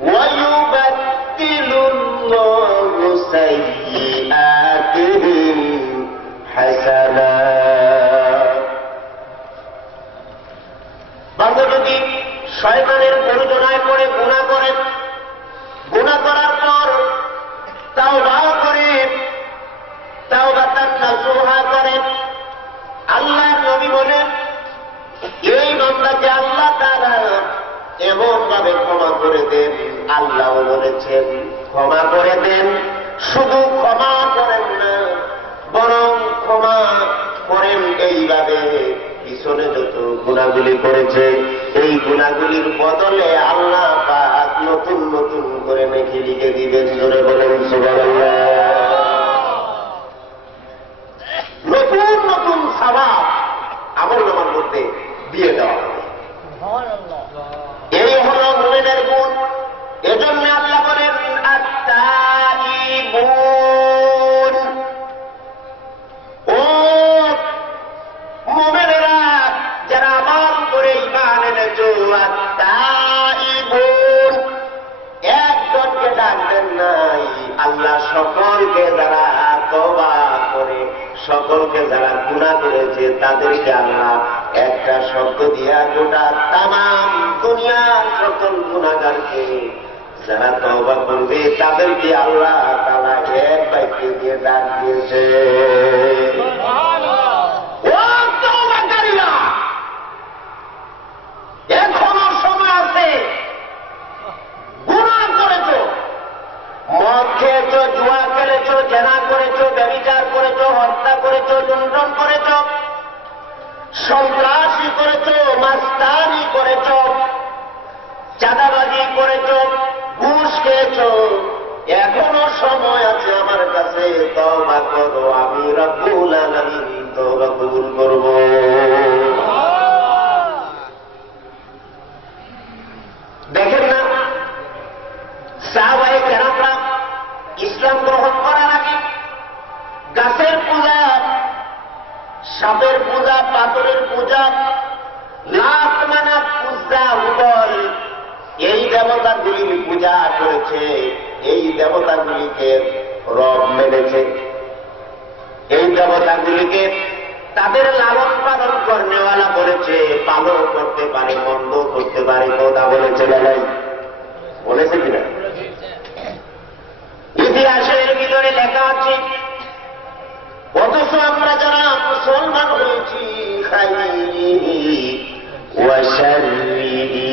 ويبدل الله سيئاتهم حسنات। বান্দা যদি শয়তানের প্ররোচনায় পড়ে গুনাহ করে, গুনাহ করার পর তাওবা করে, তাওবাতান নাসুহা করে, আল্লাহর নবী বলেন এই বান্দাকে আল্লাহ তাআলা এমন ভাবে ক্ষমা করে দেন, আল্লাহও বলেছেন ক্ষমা করে দেন। শুধু ক্ষমা করেন না, বরং ক্ষমা করেন এইভাবে পিছনে যত গুনাহগুলি করেছে এই গুনাহগুলির বদলে আল্লাহ পাক নতুন নতুন করে নেকি লিখে দিবেন। জোরে বলেন সুবহানাল্লাহ। নতুন নতুন সওয়াব আমলনামার মধ্যে দিয়ে দেওয়া হবে। এই হল মুমিনের গুণ। এজন্য আল্লাহ বলেন আত-তাইবুন, ও মুমিনেরা যারা আমল করে ঈমান এনেছো, আত-তাইবুন, একজনকে ডাকবেন নাই, আল্লাহ সকলকে যারা তওবা করে, সকলকে যারা গুনাহ করেছে তাদেরকে আল্লাহ একটা শব্দ দিয়া গোটা তামাম দুনিয়ার সকল গুনাহগারকে যারা তওবা করবে তাদেরকে আল্লাহ তাআলা এক বাক্যে দিয়ে ডাক দিয়েছে, ও তওবাকারীরা, এখনো সময় আছে। গুনাহ করেছো, মদ খেয়েছো, জুয়া খেলেছো, জেনা করেছো, ব্যভিচার করেছো, হত্যা করেছো, লুণ্ঠন করেছো, সন্ত্রাসী করেছো, মাস্তানি করেছো, চাঁদাবাজি করেছো, ঘুষ খেয়েছো, এখনো সময় আছে আমার কাছে, তওবা করো, আমি রব্বুল আলামিন তওবা কবুল করব। দেখেন না, সাহাবায়ে কেরামরা ইসলাম গ্রহণ করার আগে গাছের পূজা, সাপের পূজা, পাথরের পূজা, লাত মানাত পূজা, হুবল, এই দেবতাগুলির পূজা করেছে, এই দেবতাগুলিকে রব মেনেছে, এই দেবতাগুলিকে তাদের লালন পালন করেওয়ালা বলেছে, পালন করতে পারে, বন্ধ করতে পারে, কথা বলেছে না নাই? বলেছে কিনা? ইতিহাসের ভিতরে লেখা আছে। অথচ আমরা যারা মুসলমান হয়েছি, খাইরিহি ওয়া শাররিহি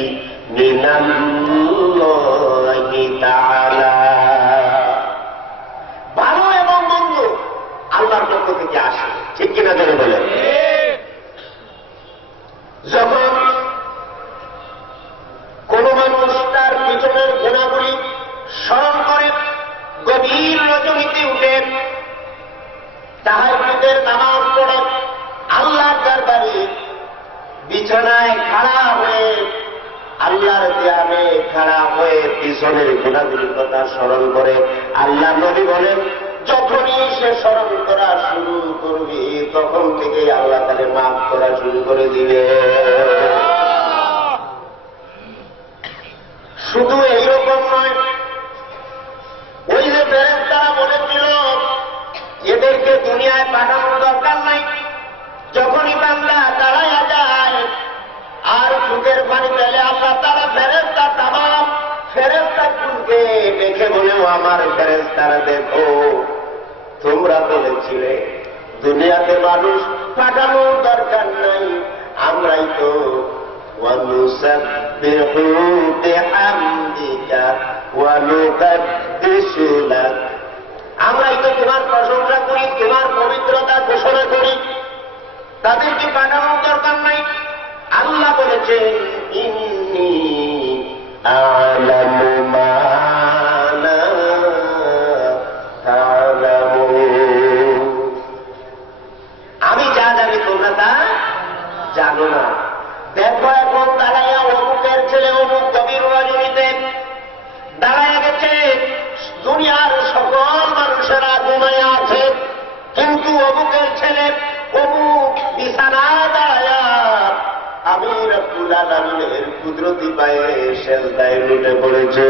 মিনাল্লাহি তাআলা, ভালো এবং মন্দ আল্লাহর পক্ষ থেকে আসে, ঠিক কিনা জেনে বলেন? যখন কোন মানুষ তার পিছনের গুণাবলী স্মরণ করে, গভীর রজনীতে উঠে তাহাজ্জুদের নামাজ পড়ে, আল্লাহর দরবারে বিছানায় খাড়া হয়ে, আল্লাহর ধ্যানে খাড়া হয়ে পিছনের গুনাহগুলির কথা স্মরণ করে, আল্লাহ নবী বলেন যখনই সে স্মরণ করা শুরু করবে তখন থেকে আল্লাহ তাকে মাফ করা শুরু করে দিবে। শুধু এইরকম নয়, ওই যে ফেরেশতারা বলেছিল এদেরকে দুনিয়ায় পাঠানোর দরকার নাই, যখনই বান্দা দাঁড়ায়া যায় আর চোখের পানি পেলে আল্লাহ তারা ফেরেশতা তামাম ফেরেশতা কুলকে দেখে বলেও আমার ফেরেশতারা দেখো, তোমরা বলেছিলে দুনিয়াতে মানুষ পাঠানোর দরকার নাই, আমরাই তো وَنُسَبِّحُ بِحَمْدِكَ وَنُقَدِّسُ لَكَ, আমরাই তো তোমার প্রশংসা করি, তোমার পবিত্রতা ঘোষণা করি, তাদেরকে পাঠানোর দরকার নাই। আল্লাহ বলেছেন ইন্নী আ'লামু মা লা তা'লামুন, আমি যা জানি তোমরা তা জানো না। দেখো এখন দাঁড়াইয়া অমুকের ছেলে অমুক গভীর রজনীতে দাঁড়াইয়া গেছে, দুনিয়ার সকল মানুষেরা ঘুমাইয়া আছে, কিন্তু অমুকের ছেলে অমুক বিছানায় দাঁড়াইয়া আমি রব্বুল আলামিনের কুদরতি পায়ে সেজদায় লুটে পড়েছে।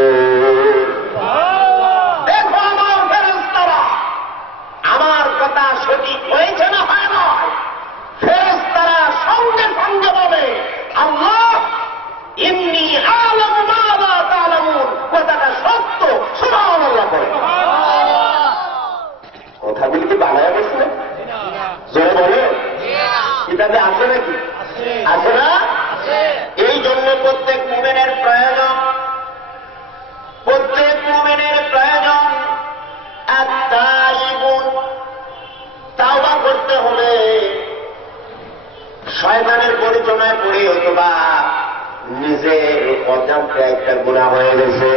একটা গুনাহ হয়ে গেছে,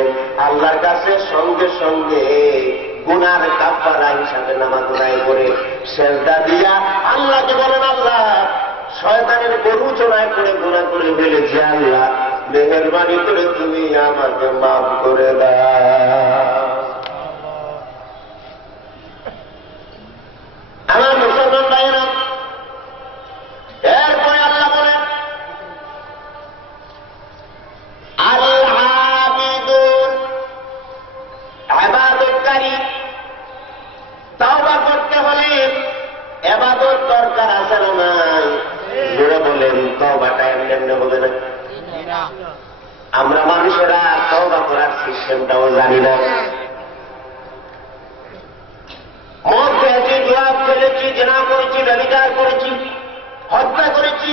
আল্লাহর কাছে সঙ্গে সঙ্গে গুনার কাফারা হিসাবে নামাজ আদায় করে সেজদা দিয়া আল্লাহকে বলেন, আল্লাহ শয়তানের গরু চড়ায় করে গুনাহ করে ফেলেছি, আল্লাহ মেহেরবানি করে তুমি আমাকে মাফ করে দাও। আমার মুসলমান ভাইয়েরা, এরপরে আল্লাহ বলেন, আল-আবিদুন, ইবাদতকারী। তাওবা করতে হলে ইবাদত দরকার আছে না নাই? জোরে বলেন, তাওবাটা এমনি এমনি হবে না। আমরা মানুষেরা তাওবা করার সিস্টেমটাও জানি না। মদ খেয়েছি, জুয়া খেলেছি, জেনা করেছি, ব্যভিচার করেছি, হত্যা করেছি,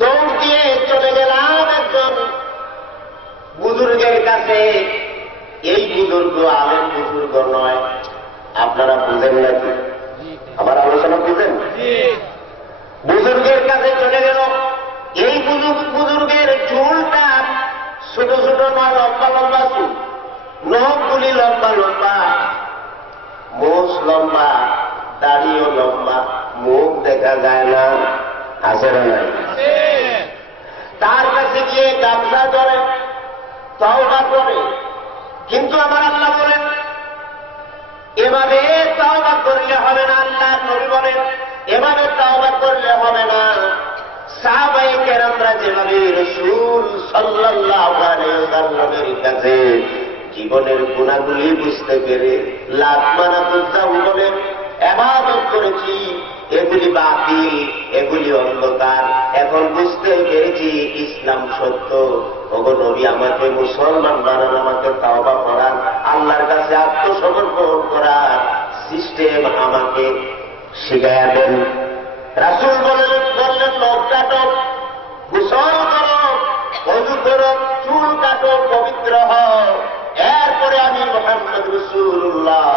দৌড় দিয়ে চলে গেলাম একজন বুজুর্গের কাছে। এই বুজুর্গ আলেম বুজুর্গ নয়, আপনারা বুঝেন নাকি? আমার আলোচনা বুঝেন? বুজুর্গের কাছে চলে গেল। এই বুজুর্গের চুলটা ছোট ছোট নয়, লম্বা লম্বা চুল, নখগুলি লম্বা লম্বা, মোষ লম্বা, দাড়িও লম্বা, মুখ দেখা যায় না, আছে না নাই? তার কাছে গিয়ে গামছা ধরে তাওবা করে। কিন্তু আমার আল্লাহ বলেন, এভাবে তাওবা করলে হবে না। আল্লাহ নবী বলেন, এভাবে তাওবা করলে হবে না। সাহাবায়ে কেরামরা যেভাবে রাসূল সাল্লাল্লাহু আলাইহি ওয়াসাল্লামের কাছে জীবনের গুণাগুলি বুঝতে পেরে লাত মানাতুজ্জাম বলে ইবাদত করেছি, এগুলি বাতিল, এগুলি অন্ধকার, এখন বুঝতে পেরেছি ইসলাম সত্য। ওগো নবী, আমাকে মুসলমান বানান, আমাকে তাওবা করান, আল্লাহর কাছে আত্মসমর্পণ করার সিস্টেম আমাকে শিখাইয়া দেন। রাসূল বললেন, নখ কাটো, গোসল করো, ওযু করো, চুল কাটো, পবিত্র হও, এরপরে আমি মুহাম্মদ রাসূলুল্লাহ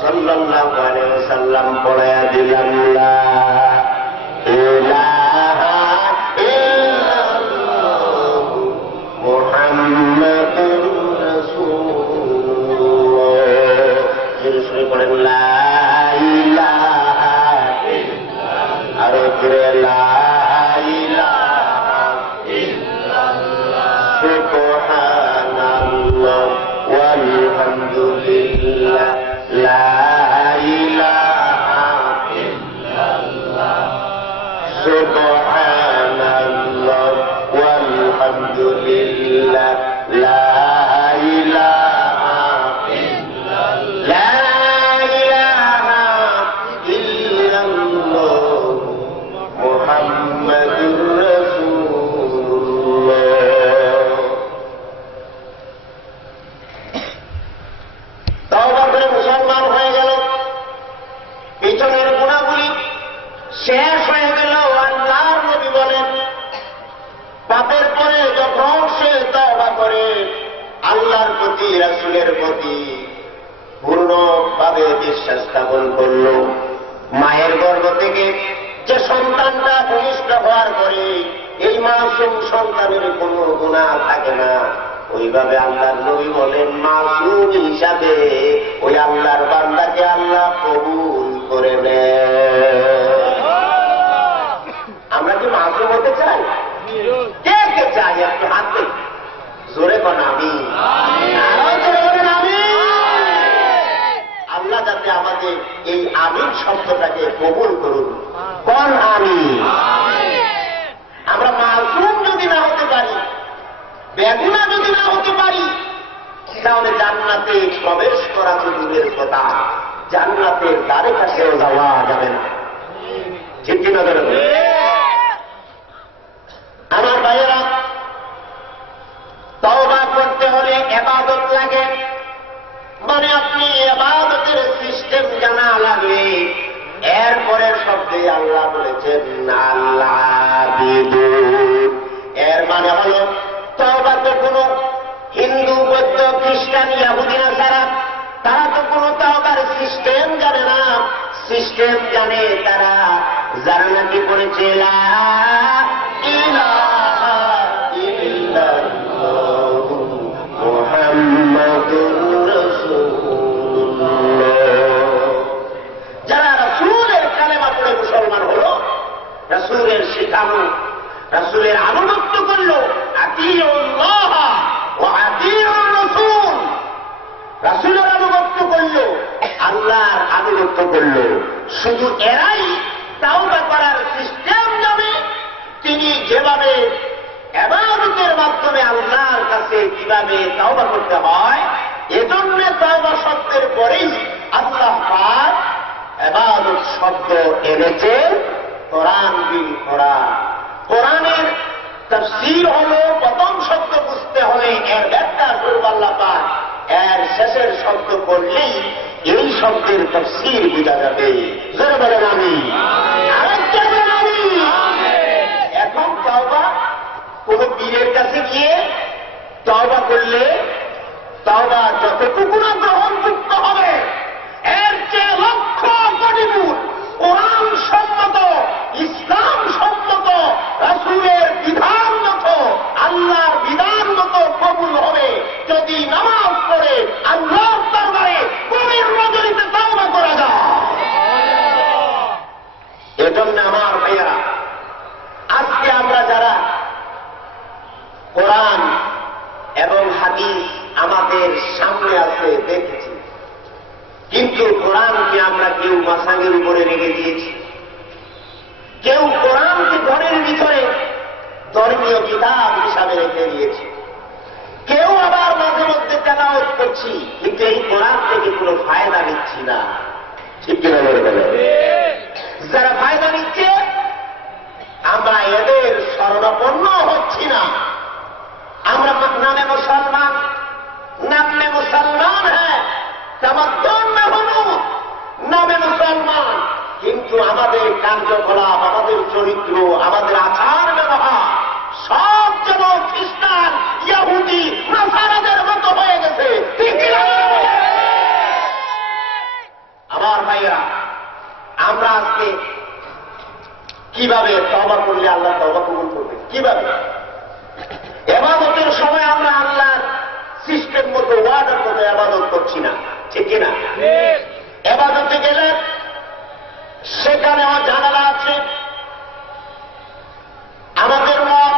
সাল্লাল্লাহু আলাইহি ওয়াসাল্লাম পড়ায়া দিলাম, লা ইলাহা ইল্লাল্লাহ মুহাম্মাদুর রাসূলুল্লাহ। শুরু করেন, লা ইলাহা ইল্লাল্লাহ, আর জোরে লা ইলাহা ইল্লাল্লাহ, সুবহানাল্লাহ ওয়ালহামদুলিল্লাহ, লা ইলাহা ইল্লাল্লাহ, সুবহানাল্লাহ ওয়ালহামদুলিল্লাহ, লা ইলাহা ইল্লাল্লাহ, লা ইলাহা ইল্লাল্লাহ মুহাম্মাদুর রাসূলুল্লাহ। তাওবা করে মুসলমান হয়ে গেল, পিছনের গুনাহগুলি শেষ হয়ে গেল। আল্লাহর নবী বলেন, পাপের পরে যখন সে তাওবা করে আল্লাহর প্রতি, রাসূলের প্রতি পূর্ণভাবে বিশ্বাস স্থাপন করল, মায়ের গর্ভ থেকে যে সন্তানটা ভূমিষ্ঠ হওয়ার পরে এই মাসুম সন্তানের কোনো গুনাহ থাকে না, ওইভাবে আল্লাহর নবী বলেন, মাসুম হিসাবে ওই আল্লাহর বান্দাকে আল্লাহ কবুল করে নেয়। আমরা কি মাসুম হতে চাই? কে কে চাই? একটু হাত দেই, জোরে কোন আমি, আরো জোরে বলেন আমি। আল্লাহ যাতে আমাদের এই আমিন শব্দটাকে কবুল করুন, কোন আমি। আমরা মাসুম যদি না হতে পারি, বেগুনা যদি না হতে পারি, তাহলে জান্নাতে প্রবেশ করা তো দূরের কথা, জান্নাতের দ্বারে কাছেও যাওয়া যাবে না। ঠিক কিনা ধরেন? আমার ভাইয়েরা, তওবা করতে হলে ইবাদত লাগে, মানে আপনি ইবাদতের সিস্টেম জানা লাগে। এরপরের শব্দে আল্লাহ বলেছেন, আল-আবিদুন, এর মানে হল তওবা তো কোনো হিন্দু, বৌদ্ধ, খ্রিস্টান, ইহুদি, নাসারা, তারা তো কোনো তওবার সিস্টেম জানে না। সিস্টেম জানে তারা যারা নাকি পড়েছে লা ইলাহা ইল্লাল্লাহ মুক্ত করল। শুধু এরাই তাওবা করার সিস্টেম জানে, তিনি যেভাবে ইবাদতের মাধ্যমে আল্লাহর কাছে কিভাবে তাওবা করতে হয়, এজন্য তাওবা শব্দের পরেই আল্লাহ পাক ইবাদত শব্দ এনেছে। কোরআন বিল কোরআন, কোরআনের তাফসীর হলো প্রথম শব্দ বুঝতে হলে এর ব্যাখ্যা করব আল্লাহ পাক, এর শেষের শব্দ করলেই এই শব্দের তাফসীর বোঝা যাবে। জোরে বলেন আমিন। আরেকটা বলেন আমিন। এখন তাওবা কোন পীরের কাছে গিয়ে তাওবা করলে তাওবা যতটুকু না গ্রহণযোগ্য হবে, এর চেয়ে লক্ষ কোটি গুণ কোরআন সম্মত, ইসলাম সম্মত, রাসূলের বিধান মতো, আল্লাহর বিধান মতো কবুল হবে যদি নামাজ পড়ে আল্লাহর দরবারে গভীর নজরিতে তাওবা করা যায়। এজন্য আমার ভাইয়েরা, আজকে আমরা যারা কোরআন এবং হাদিস আমাদের সামনে আছে দেখেছি, কিন্তু কোরআনকে আমরা কেউ মাসাঙ্গের উপরে রেখে দিয়েছি, কেউ কোরআনকে ঘরের ভিতরে ধর্মীয় কিতাব হিসাবে রেখে দিয়েছি, কেউ আবার মাঝে মধ্যে তেলাওয়াত করছি, কিন্তু এই কোরআন থেকে কোনো ফায়দা নিচ্ছি না। ঠিক কিনা বলে? যারা ফায়দা নিচ্ছে আমরা এদের শরণাপন্ন হচ্ছি না। আমরা নামে মুসলমান, নামে মুসলমান হ্যাঁ, তামাদ্দুন মে হুনুদ, নামে মুসলমান, কিন্তু আমাদের কার্যকলাপ, আমাদের চরিত্র, আমাদের আচার ব্যবহার সব যেন খ্রিস্টান, ইহুদি, নাসারাদের মতো হয়ে গেছে। আমার ভাইরা, আমরা আজকে কিভাবে তওবা করলে আল্লাহ তওবা কবুল করবে? কিভাবে? ইবাদতের সময় আমরা আল্লাহর সিস্টেম মতো, ওয়ার্ডের মতো ইবাদত করছি না, ঠিক কিনা? ইবাদতে গেলে সেখানে জানালা আছে, আমাদের মত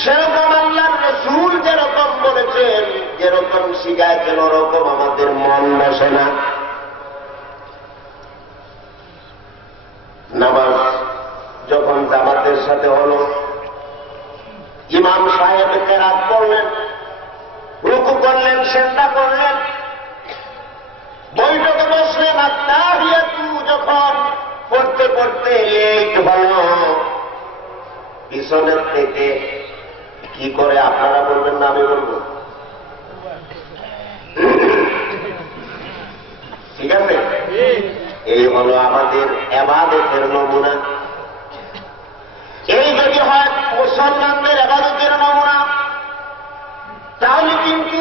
সেরকম আল্লাহর রাসূল যেরকম বলেছেন, যেরকম শিখাইছেন, ওরকম আমাদের মন বসে না। নামাজ যখন জামাতের সাথে হলো, ইমাম সাহেব কেরাত করলেন, রুকু করলেন, সেজদা করলেন, বৈঠকে বসলেন, আত্তাহিয়াতু যখন পড়তে পড়তে লেট হল, পিছনের থেকে কি করে আপনারা বলবেন না আমি বলবো? ঠিক আছে, এই হলো আমাদের ইবাদতের নমুনা। এই যদি হয় মুসলমানদের ইবাদতের নমুনা, তাহলে কিন্তু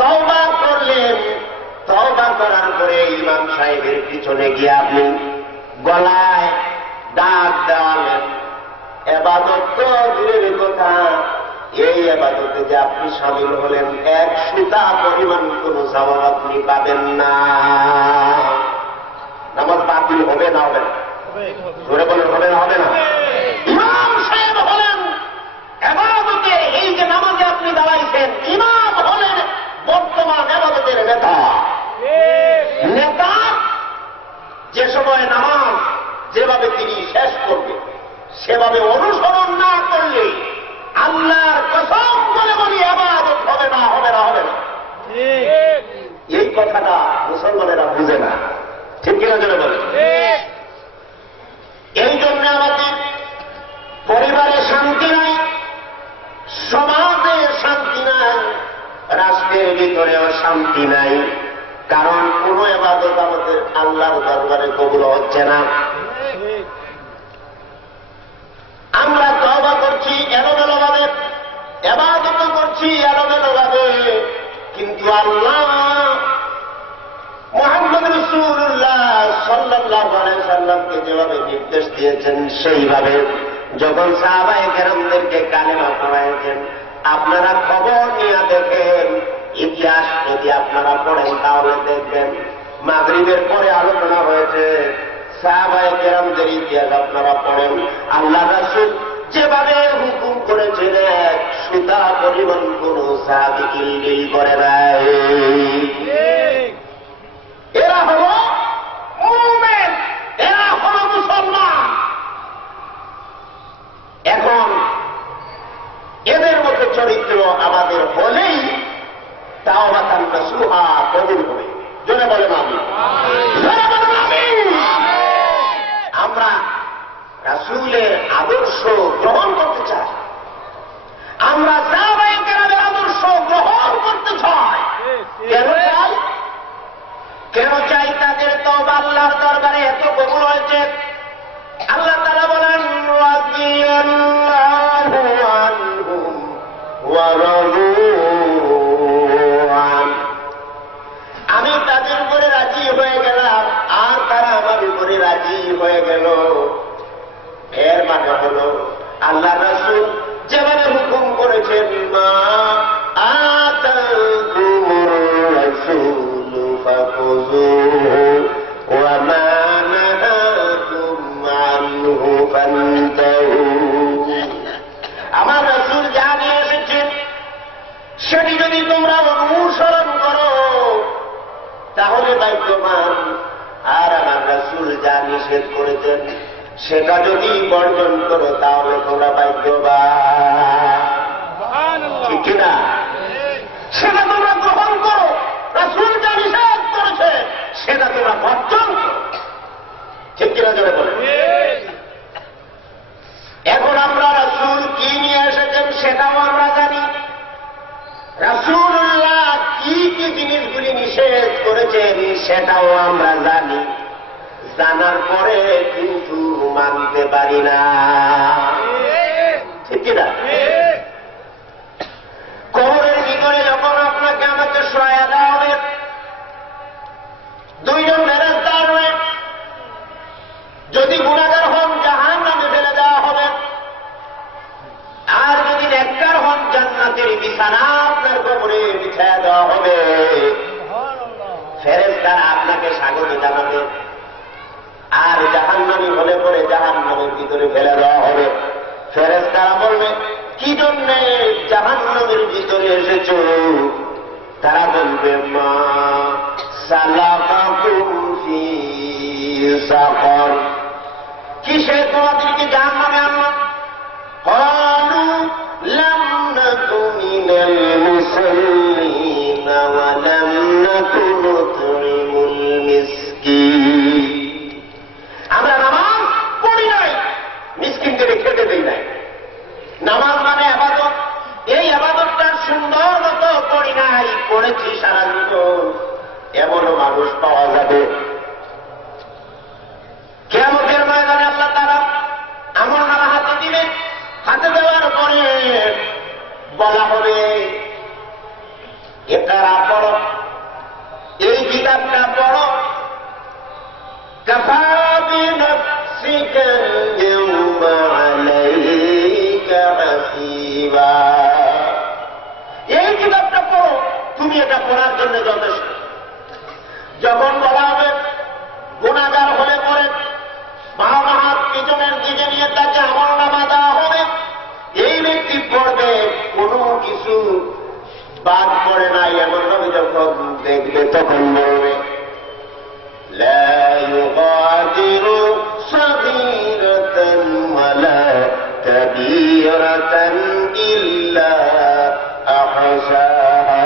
তওবা করলেন, তওবা করার পরে ইমাম সাহেবের পিছনে গিয়ে আপনি গলায় ডাক দেওয়ালেন, ইবাদত তো দূরের কথা, এই ইবাদতে যে আপনি শামিল হলেন, এক সুতা পরিমাণ কোন সওয়াব আপনি পাবেন না। নামাজ বাতিল হবে না হবে না? জোরে বলেন, হবে না হবে না? ইমাম সাহেব হলেন ইবাদতে, এই যে নামাজে আপনি দাঁড়াইছেন, ইমাম হলেন বর্তমান ইবাদতের নেতা। নেতা যে সময় নামাজ যেভাবে তিনি শেষ করবে, সেভাবে অনুসরণ না করলে আল্লাহর কসম বলে বলি ইবাদত হবে না হবে না হবে না। এই কথাটা মুসলমানেরা বুঝে না, ঠিক কিনা জোরে বলে? এই জন্য আমাদের পরিবারে শান্তি নাই, সমাজে শান্তি নাই, রাষ্ট্রের ভিতরেও শান্তি নাই, কারণ কোন ইবাদত আমাদের আল্লাহর দরবারে কবুল হচ্ছে না। আমরা তওবা করছি এলোমেলো ভাবে, ইবাদত করছি এলোমেলো ভাবে, কিন্তু আল্লাহ মুহাম্মদ রাসূলুল্লাহ সাল্লাল্লাহু আলাইহি সাল্লামকে যেভাবে নির্দেশ দিয়েছেন, সেইভাবে যখন সাহাবায়ে কেরামদেরকে কালেমা পড়াইছেন, আপনারা খবর নিয়ে দেখেন, ইতিহাস যদি আপনারা পড়েন তাহলে দেখবেন মাগরিবের পরে আলোচনা হয়েছে, সাহাবায়ে কেরামদের ইতিহাস আপনারা পড়েন, আল্লাহ রাসূল যেভাবে হুকুম করেছেন, এক সুতা পরিমাণ কোন সাহাবী কিলবিল করে নাই। এরা হল নাসুহা কবুল হবে। জোরে বলেন আমিন। জোরে বলেন আমিন। আমরা রাসূলের আদর্শ গ্রহণ করতে চাই, আমরা সাহাবায়ে কেরামের আদর্শ গ্রহণ করতে চাই। কেন চাই? তাদের তওবা আল্লাহর দরবারে এত কবুল হয়েছে। আল্লাহ তাআলা বলেন রাদিয়াল্লাহু আনহুম ওয়া রাদু আন। আমি তাদের উপরে রাজি হয়ে গেলাম আর তারা আমার উপরে রাজি হয়ে গেল। এর মানে হলো আল্লাহ রাসূল যেভাবে হুকুম করেছেন, মা আতাকুমুর রাসূলু ফাখুযুহু ওয়া মা নাহাকুম আনহু ফান্তাহু। আমার রাসূল যা নিয়ে এসেছেন সেটি যদি তোমরা অনুসরণ করো তাহলে ভাগ্যবান, আর আমার রাসূল যা নিষেধ করেছেন সেটা যদি বর্জন করো তাহলে তোমরা ভাগ্যবান। ঠিক কিনা? সেটা তোমরা গ্রহণ করো, রাসূল যা নিষেধ করেছে সেটা তোমরা বর্জন করো। ঠিক কিনা জোরে বলে। এখন আমরা রাসূল কি নিয়ে এসেছেন সেটাও আমরা জানি, রাসূলুল্লাহ কি কি জিনিসগুলি নিষেধ করেছেন সেটাও আমরা জানি। জানার পরে কিন্তু মানতে পারি না। ঠিক কিনা? কবরের ভিতরে যখন আপনাকে আমাকে শোয়া দেওয়া হবে, দুইজন ফেরেশতা আসবে। যদি গুনাহগার হন জাহান্নামে ফেলে দেওয়া হবে, আর যদি নেককার হন জান্নাতের বিছানা আপনার কবরে বিছায়া দেওয়া হবে। ফেরেশতারা আপনাকে স্বাগত জানাবে, আর জাহান্নামী হলে পরে জাহান্নামের ভিতরে ফেলে দেওয়া হবে। ফেরেশতারা বলবে, কি জন্যে জাহান্নামের ভিতরে এসেছো? তারা বলবে, মা সালাকাকুম ফি সাকর। কিসে তোমাদেরকে জাহান্নামে আনলো? ক্বালু লাম নাকু মিনাল মুসাল্লিনা ওয়া লাম নাকু নুতঈমুল মিসকিন। আমরা নামাজ পড়ি নাই, মিসকিনকে খেতে দেই নাই। নামাজ মানে ইবাদত, এই ইবাদতটা সুন্দর মতো পড়ি নাই, পড়েছি সারা জীবন, এমনও মানুষ পাওয়া যাবে। কিয়ামতের ময়দানে আল্লাহ তাআলা আমলনামা হাতে দিবেন, হাতে দেওয়ার পরে বলা হবে, ইকরা পড়ো, এই কিতাবটা পড়ো। কাফা বিনাফসিকা আল-ইয়াওমা আলাইকা হাসিবা। এই কিতাবটা পড়ো, তুমি এটা পড়ার জন্য যথেষ্ট। যখন বলা হবে গুনাহগার হলে পরে বাবা হাত পিছনের দিকে নিয়ে তাকে আমলনামা দেওয়া হবে, এই ব্যক্তি পড়বে, কোনো কিছু বাদ পড়ে নাই এমন ভাবে যখন দেখবে তখন বলবে, লা ইউগাদিরু সাগীরাতান ওয়ালা কাবীরাতান ইল্লা আহসাহা।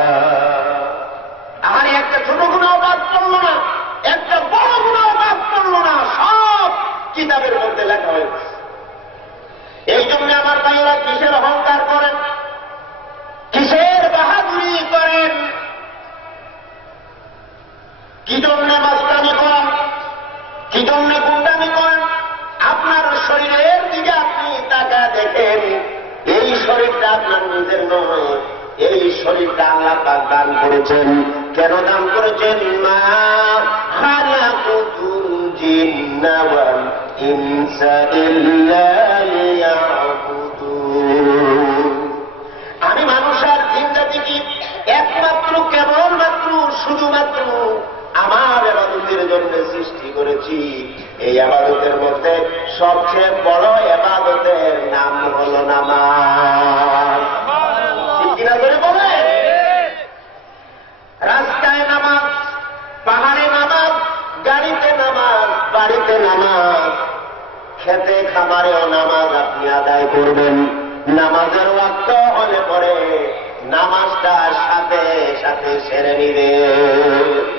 আর একটা ছোট গুনাহ বাদ পড়লো না, একটা বড় গুনাহ বাদ পড়লো না, সব কিতাবের মধ্যে লেখা হয়েছে। এই জন্য আমার ভাইয়েরা কিসের অহংকার করেন, কিসের বাহাদুরি করেন, কি জন্য মাস্তানি করেন, কি জন্য গুন্ডামি করেন? আপনার শরীরের দিকে আপনি তাকা দেখেন, এই শরীরটা আপনার নিজের নয়, এই শরীরটা আল্লাহ পাক দান করেছেন। কেন দান করেছেন? মা খালাকুতুল জিন্না ওয়াল ইনসা ইল্লা লিয়াবুদুন। আমি মানুষ আর জিন জাতিকে একমাত্র কেবলমাত্র শুধুমাত্র আমার ইবাদতের জন্য সৃষ্টি করেছি। এই ইবাদতের মধ্যে সবচেয়ে বড় ইবাদতের নাম হলো নামাজ। ঠিক কিনা করে বলে? রাস্তায় নামাজ, পাহাড়ে নামাজ, গাড়িতে নামাজ, বাড়িতে নামাজ, খেতে খামারেও নামাজ আপনি আদায় করবেন। নামাজের ওয়াক্ত হলে পরে নামাজটা সাথে সাথে সেরে নিবে।